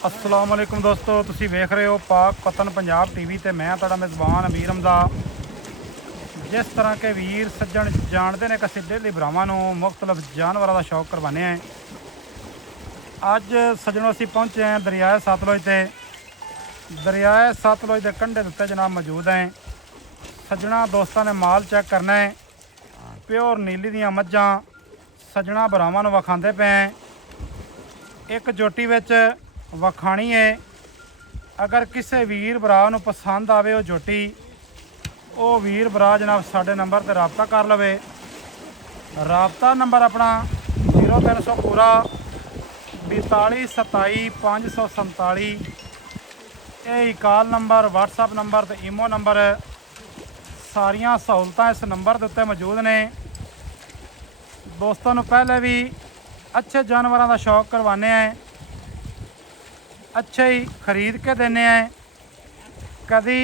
अस्सलाम वालेकुम दोस्तों, तुसी वेख रहे हो पाक पतन पंजाब टीवी ते मैं तुहाडा मेज़बान अमीर हमदा। जिस तरह के वीर सज्जन जानते हैं कि असीं डेली भरावां नूं मुख्तलिफ जानवरों का शौक करवाने हैं। अज सज्जनों असीं पहुँचे हैं दरियाए सतलुज ते। दरियाए सतलुज के कंढे उत्ते जनाब मौजूद हैं। सज्जना दोस्तों ने माल चेक करना है। प्योर नीली दियां मज्जां सज्जना भरावां नूं विखांदे पे हैं। एक जोटी विच वखाणी है। अगर किसी वीर भरा नूं पसंद आवे वो जोटी, वो वीर भरा जनाब साडे नंबर ते राबता कर लवे। राबता नंबर अपना 0300 पूरा 42 27 547। यही कॉल नंबर, व्हाट्सअप नंबर ते ईमो नंबर, सारियां सहूलतां इस नंबर के उत्ते मौजूद ने। दोस्तों नूं पहले भी अच्छे जानवरों का शौक करवाने हैं, अच्छे ही खरीद के देने हैं। कभी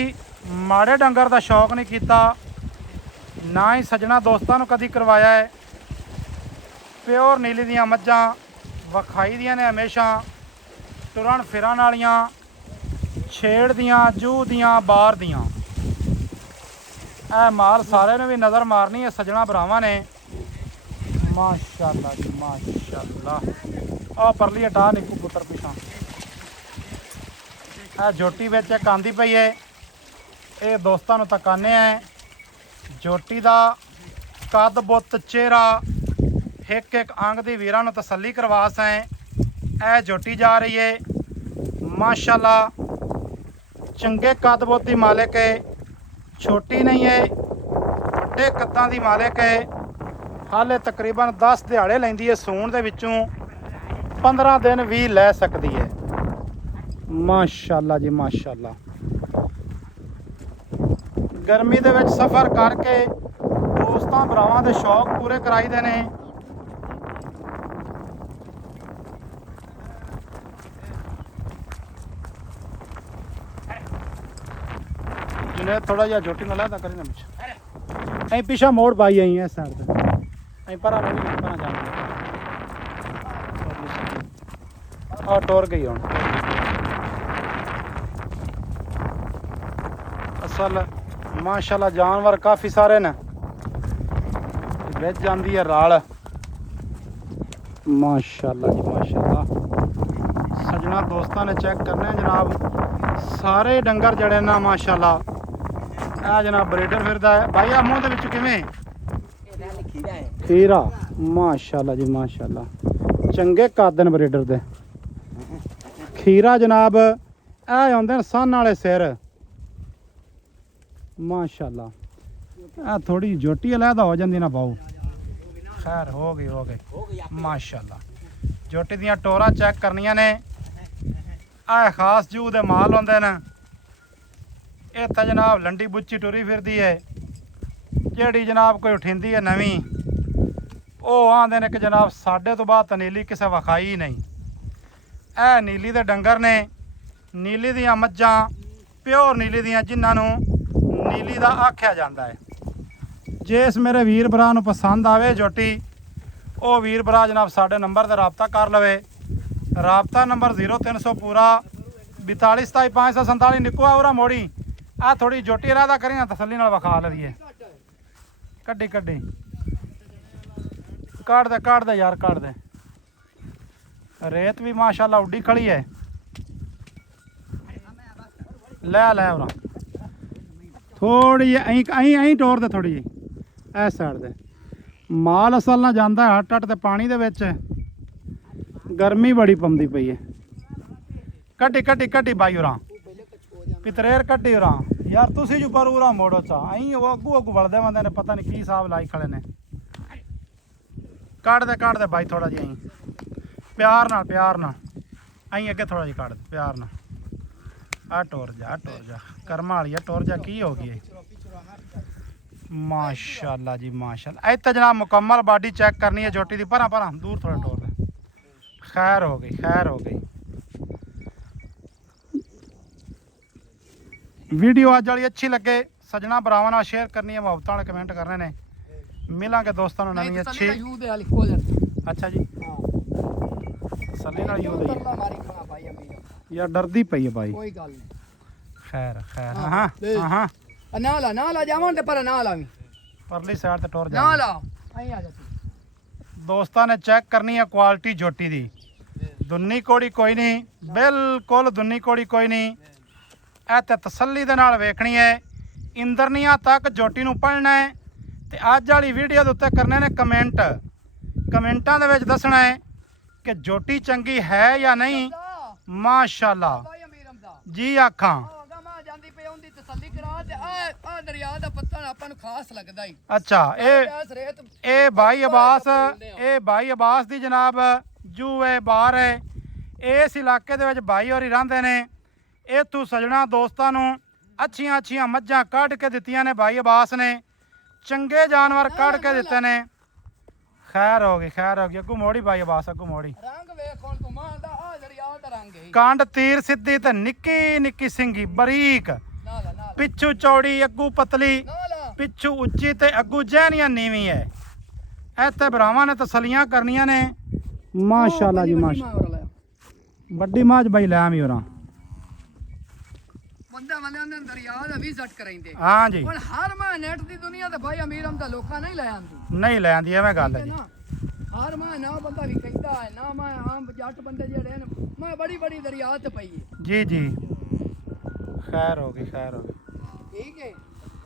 माड़े डंगर का शौक नहीं किया, ना ही सज्जना दोस्तों नूं कभी करवाया है। प्योर नीली दियां मज्जां वखाई दियां ने हमेशा, तुरन फिरन वालियां, छेड़ दियां, जूह दियां, बार दियां। ए माल सारे ने भी नज़र मारनी है सज्जना भरावां ने। माशाअल्लाह जी माशाअल्लाह। आ परली हटा निकू पुत्र पिछा। आ जोटी विच एक आंदी पई है, ये दोस्तों नूं तकाने हैं। जोटी का कद बुत चेहरा एक एक अंग दी वीरां नूं तसल्ली करवा सैं। ए जोटी जा रही है माशाअल्लाह। चंगे कद बुत दी मालिक है, छोटी नहीं है, वड्डे कद्दां दी मालिक है। हाले तकरीबन 10 दिहाड़े लैंदी है सूण दे विचों 15 दिन भी लै सकती है। माशाअल्लाह जी माशाअल्लाह। गर्मी दे विच सफ़र करके दोस्तां भरावां दे शौक पूरे कराई दे ने। जिन्हें थोड़ा जिहा जोटी में लैदा करी ना पिछा। अं पिछा मोड़ पाई आई इस साइड से। अं परा जाना और टोर गई हुण। असल माशाअल्लाह जानवर काफ़ी सारे ने। बिच जाती है राल। माशाअल्लाह जी माशाअल्लाह। सजना दोस्तों ने चेक करने जनाब सारे डंगर जड़े ना माशाअल्लाह। आ जनाब ब्रीडर फिरदा है भाई। आ मूँह दे विच किवें खीरा। माशाअल्लाह जी माशाअल्लाह। चंगे कद न ब्रीडर दे। खीरा जनाब ए आउंदे न सन वाले सिर। माशाअल्लाह। थोड़ी जोटी अलहदा हो जाती ना पाऊ। खैर हो गई माशाअल्लाह। जोटी दियां टोरा चेक करनियां ने। आ खास जूह दे माल होंदे न। इत्थे जनाब लंडी बुच्ची टुरी फिरदी है, जिहड़ी जनाब कोई उठिंदी है नवीं, वो आंदे ने कि जनाब साडे तो बाद नीली किसे वखाई ही नहीं। ए नीली दे डंगर ने, नीली दियां मज्जां, प्योर नीली दियां, जिन्हां नीली दा आख्या जाता है। जिस मेरे वीर भरा नूं पसंद आवे जोटी, वो वीर भरा जनाब साडे नंबर ते राबता कर लवे। राबता नंबर 0300 पूरा 42 27 547। निको आवरा मोड़ी। आ थोड़ी जोटी रहदा करी ना तसल्ली नाल वखा लवीए। कड्डी कड्डी काट दे यार काट दे। रेत भी माशाअल्लाह उड्डी खड़ी है। लै उरा थोड़ी अं टोर दे थोड़ी जी इस साइड दे। माल असल ना जाता है हट हट ते पानी दे विच। गर्मी बड़ी पौंदी पई है। कड्डी कड्डी कड्डी बाई उरा पितरेर कड्डी उरा यार। तुसी जो पर उरा मोड़ो चा अं वो अगू वलदे बंदे ने पता नहीं की हिसाब लाई खड़े ने। काट दे बाई थोड़ा जी अं प्यार ना अं अगे थोड़ा जी काट दे प्यार ना। आ टोर जा कर्मा वाली टोर जा की हो गई। माशाअल्लाह जी माशाअल्लाह। इत्थे जनाब मुकम्मल बॉडी चेक करनी है जोटी दी। परा दूर थोड़ा टोर दे। खैर हो गई। वीडियो अज वाली अच्छी लगे सजना भरावां नाल शेयर करनी है, मुहब्बत वाले कमेंट करने ने। मिलांगे दोस्तों नवी अच्छी। अच्छा जी तसल्ली नाल यूज़ है। ਯਾਰ ਡਰਦੀ ਪਈ ਹੈ ਬਾਈ। ਕੋਈ ਗੱਲ ਨਹੀਂ। ਖੈਰ ਖੈਰ ਹਾਂ, ਹਾਂ ਦੇ। ਹਾਂ ਨਾ ਲਾ ਜਾਵਾਂ ਤੇ ਪਰ ਨਾ ਲਾਵੀਂ। ਪਰਲੀ ਸਾਈਡ ਤੇ ਟੁਰ ਜਾ। ਨਾ ਲਾ ਆਈ ਆ ਜਾ ਤੂੰ। ਦੋਸਤਾਂ ਨੇ ਚੈੱਕ ਕਰਨੀ ਹੈ ਕੁਆਲਿਟੀ ਝੋਟੀ ਦੀ। ਦੁੰਨੀ ਕੋੜੀ ਕੋਈ ਨਹੀਂ, ਬਿਲਕੁਲ ਦੁੰਨੀ ਕੋੜੀ ਕੋਈ ਨਹੀਂ। ਇਹ ਤੇ ਤਸੱਲੀ ਦੇ ਨਾਲ ਵੇਖਣੀ ਹੈ। ਇੰਦਰਨੀਆਂ ਤੱਕ ਝੋਟੀ ਨੂੰ ਪੜ੍ਹਨਾ ਹੈ ਤੇ ਅੱਜ ਵਾਲੀ ਵੀਡੀਓ ਦੇ ਉੱਤੇ ਕਰਨੇ ਨੇ ਕਮੈਂਟ। ਕਮੈਂਟਾਂ ਦੇ ਵਿੱਚ ਦੱਸਣਾ ਹੈ ਕਿ ਝੋਟੀ ਚੰਗੀ ਹੈ ਜਾਂ ਨਹੀਂ। ਮਾਸ਼ਾਅੱਲਾ ਬਾਈ ਅਮੀਰ ਹਮਦਾ ਜੀ ਆਖਾਂ। ਆਗਾ ਮਾਂ ਜਾਂਦੀ ਪਈ ਉਹਦੀ ਤਸੱਲੀ ਕਰਾ ਤੇ ਆ ਦਰਿਆ ਦਾ ਪੱਤਣ ਆਪਾਂ ਨੂੰ ਖਾਸ ਲੱਗਦਾ ਹੀ। ਅੱਛਾ ਇਸ ਰੇਤ ਇਹ ਬਾਈ ਅਬਾਸ ਦੀ ਜਨਾਬ ਜੂ ਹੈ ਬਾਹਰ ਹੈ। ਇਸ ਇਲਾਕੇ ਦੇ ਵਿੱਚ ਬਾਈ ਹੋਰੀ ਰਹਿੰਦੇ ਨੇ। ਇੱਥੋਂ ਸਜਣਾ ਦੋਸਤਾਂ ਨੂੰ ਅੱਛੀਆਂ ਮੱਝਾਂ ਕੱਢ ਕੇ ਦਿੱਤੀਆਂ ਨੇ ਬਾਈ ਅਬਾਸ ਨੇ। ਚੰਗੇ ਜਾਨਵਰ ਕੱਢ ਕੇ ਦਿੱਤੇ ਨੇ। ਖੈਰ ਹੋ ਗਈ ਅੱਗੂ ਮੋੜੀ ਬਾਈ ਅਬਾਸ ਅੱਗੂ ਮੋੜੀ। ਰੰਗ ਵੇਖ ਹੁਣ ਤੂੰ ਮਾਂ ਦਾ ਆ ਦਰਿਆ ਦਾ ਰੰਗ ਹੈ। ਕੰਡ ਤੀਰ ਸਿੱਧੀ ਤੇ ਨਿੱਕੀ ਸਿੰਗੀ ਬਰੀਕ, ਨਾ ਪਿੱਛੂ ਚੌੜੀ ਅੱਗੂ ਪਤਲੀ, ਲਾ ਪਿੱਛੂ ਉੱਚੀ ਤੇ ਅੱਗੂ ਜਹਿਨੀਆਂ ਨੀਵੀਂ ਹੈ। ਇੱਥੇ ਭਰਾਵਾਂ ਨੇ ਤਸੱਲੀਆਂ ਕਰਨੀਆਂ ਨੇ। ਮਾਸ਼ਾਅੱਲਾ ਜੀ ਮਾਸ਼ਾਅੱਲਾ। ਵੱਡੀ ਮਾਝ ਬਾਈ ਲੈ ਆਵੀਂ ਹੋਰਾਂ। ਬੰਦਾ ਵਾਲਿਆਂ ਨੇ ਦਰਿਆ ਦਾ ਵੀ ਜ਼ਟ ਕਰਾਈਂਦੇ। ਹਾਂ ਜੀ ਹੁਣ ਹਰ ਮਾਂ ਨੈਟ ਦੀ ਦੁਨੀਆ ਤੇ ਭਾਈ ਅਮੀਰ ਹਮਦਾ ਲੋਕਾਂ ਨਹੀਂ ਲੈ ਆਂਦੀ। ਨਹੀਂ ਲੈ ਆਂਦੀ ਐਵੇਂ ਗੱਲ ਹੈ ਜੀ। ਹਰ ਮਾਂ ਨਾ ਬੰਦਾ ਵੀ ਕਹਿੰਦਾ ਹੈ ਨਾ ਮੈਂ ਆਮ ਜੱਟ ਬੰਦੇ ਜਿਹੜੇ ਨੇ ਮੈਂ ਬੜੀ ਦਰਿਆ ਤੇ ਪਈ ਹੈ। ਜੀ ਖੈਰ ਹੋ ਗਈ ਠੀਕ ਹੈ।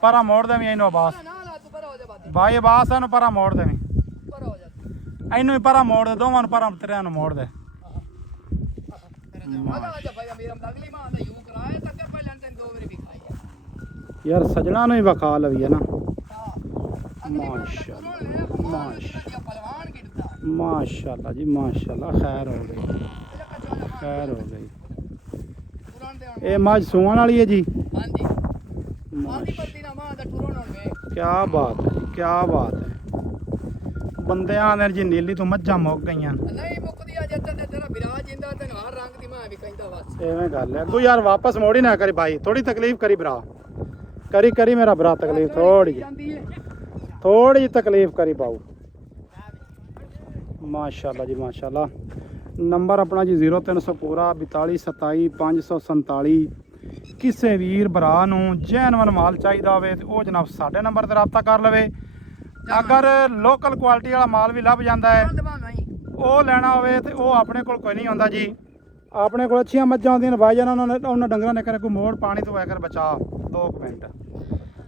ਪਰਾਂ ਮੋੜ ਦੇਵੀਂ ਇਹਨੂੰ ਅਬਾਸ। ਨਾ ਲਾ ਤੂੰ ਪਰ ਹੋ ਜਾ ਬਾਦੀ ਬਾਈ ਅਬਾਸ ਇਹਨੂੰ ਪਰਾਂ ਮੋੜ ਦੇਵੀਂ। ਪਰ ਹੋ ਜਾ ਇਹਨੂੰ ਵੀ ਪਰਾਂ ਮੋੜ ਦੇ, ਦੋਵਾਂ ਨੂੰ ਪਰਾਂ ਤੇਰਿਆਂ ਨੂੰ ਮੋੜ ਦੇ। ਆ ਜਾ ਭਾਈ ਅਮੀਰ ਹਮਦਾ ਅਗਲੀ ਮਾਂ ਦਾ ਯੂ ਕਰਾਇਆ ਤਾਂ ਕਿ ਪਹਿਲਾਂ ਤੈਨੂੰ ਦੋ ਵਾਰੀ ਵੀ ਖਾਈ ਹੈ। ਯਾਰ ਸਜਣਾ ਨੂੰ ਹੀ ਵਿਖਾ ਲਵੀ ਹੈ ਨਾ। ਪਲਵਾਨ ਕਿੱਦਾਂ ਮਾਸ਼ਾਅੱਲਾ ਜੀ ਮਾਸ਼ਾਅੱਲਾ। ਖੈਰ ਹੋ ਗਈ। ਇਹ ਮੱਝ ਸੂਣ ਵਾਲੀ ਹੈ ਜੀ। ਹਾਂਜੀ ਆਦੀ ਪੱਤੀ ਨਾ ਮਾਂ ਦਾ ਟੁਰੋਂ ਨਾਲ ਵੇਖ। ਕਿਆ ਬਾਤ ਹੈ ਬੰਦਿਆਂ ਨੇ ਜੀ ਨੀਲੀ ਤੋਂ ਮੱਝਾਂ ਮੁੱਕ ਗਈਆਂ। ਨਹੀਂ ਮੁੱਕਦੀਆਂ ਜਿੱਦਾਂ ਤੇ ਤੇਰਾ ਵਿਰਾਜ ਜਿੰਦਾ ਤੈਨੂੰ ਹਰ ਰੰਗ ਦੀ ਮਾਂ ਵੀ ਕਹਿੰਦਾ ਬਸ ਐਵੇਂ ਗੱਲ ਹੈ। ਅੱਗੂ ਯਾਰ ਵਾਪਸ ਮੋੜੀ ਨਾ ਕਰੀ ਭਾਈ। ਥੋੜੀ ਤਕਲੀਫ ਕਰੀ ਭਰਾ। ਕਰੀ ਮੇਰਾ ਭਰਾ ਤਕਲੀਫ ਥੋੜੀ ਜਿਹੀ ਤਕਲੀਫ ਕਰੀ ਪਾਉ। ਮਾਸ਼ਾਅੱਲਾ ਜੀ ਮਾਸ਼ਾਅੱਲਾ। ਨੰਬਰ ਆਪਣਾ ਜੀ 0300 ਪੂਰਾ 42 27 547। ਕਿਸੇ ਵੀਰ ਭਰਾ ਨੂੰ ਜੈਨੂਅਨ ਮਾਲ ਚਾਹੀਦਾ ਹੋਵੇ ਤੇ ਉਹ ਜਨਾਬ ਸਾਡੇ ਨੰਬਰ ਤੇ ਰਾਬਤਾ ਕਰ ਲਵੇ। ਅਗਰ ਲੋਕਲ ਕੁਆਲਿਟੀ ਵਾਲਾ ਮਾਲ ਵੀ ਲੱਭ ਜਾਂਦਾ ਹੈ ਉਹ ਲੈਣਾ ਹੋਵੇ ਤੇ ਉਹ ਆਪਣੇ ਕੋਲ ਕੋਈ ਨਹੀਂ ਹੁੰਦਾ ਜੀ। ਆਪਣੇ ਕੋਲ ਅੱਛੀਆਂ ਮੱਝਾਂ ਆਉਂਦੀਆਂ ਨੇ ਬਾਈ ਜਾਨ ਉਹਨਾਂ ਡੰਗਰਾਂ ਨੇ ਕਰੇ ਕੋਈ ਮੋੜ ਪਾਣੀ ਤੋਂ ਐਕਰ ਬਚਾ 2 ਮਿੰਟ।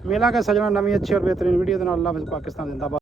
ਮਿਲਾਂਗੇ ਸਜਣਾ ਨਵੀਂ ਅੱਛੀ ਔਰ ਬਿਹਤਰੀਨ ਵੀਡੀਓ ਦੇ ਨਾਲ। ਅੱਲਾਹ ਹਾਫਿਜ਼। ਪਾਕਿਸਤਾਨ ਜ਼ਿੰਦਾਬਾਦ।